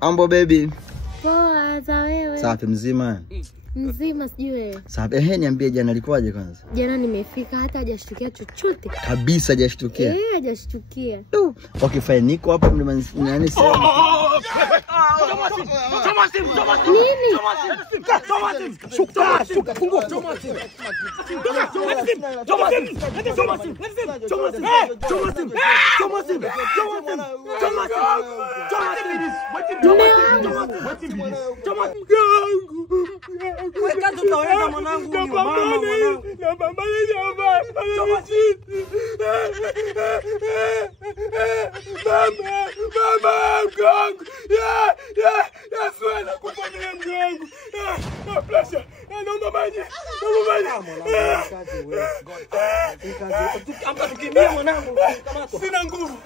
Ambo baby. Poa za wewe. Safi mzima. Mzima sijui. Safi. Niambie jana ilikuwaje kwanza? Jana nimefika hata hajashtukia chochote. Kabisa hajashtukia. Hajashtukia. Okay fine, niko hapa mlimani nani sasa? Nini? Sina nguvu.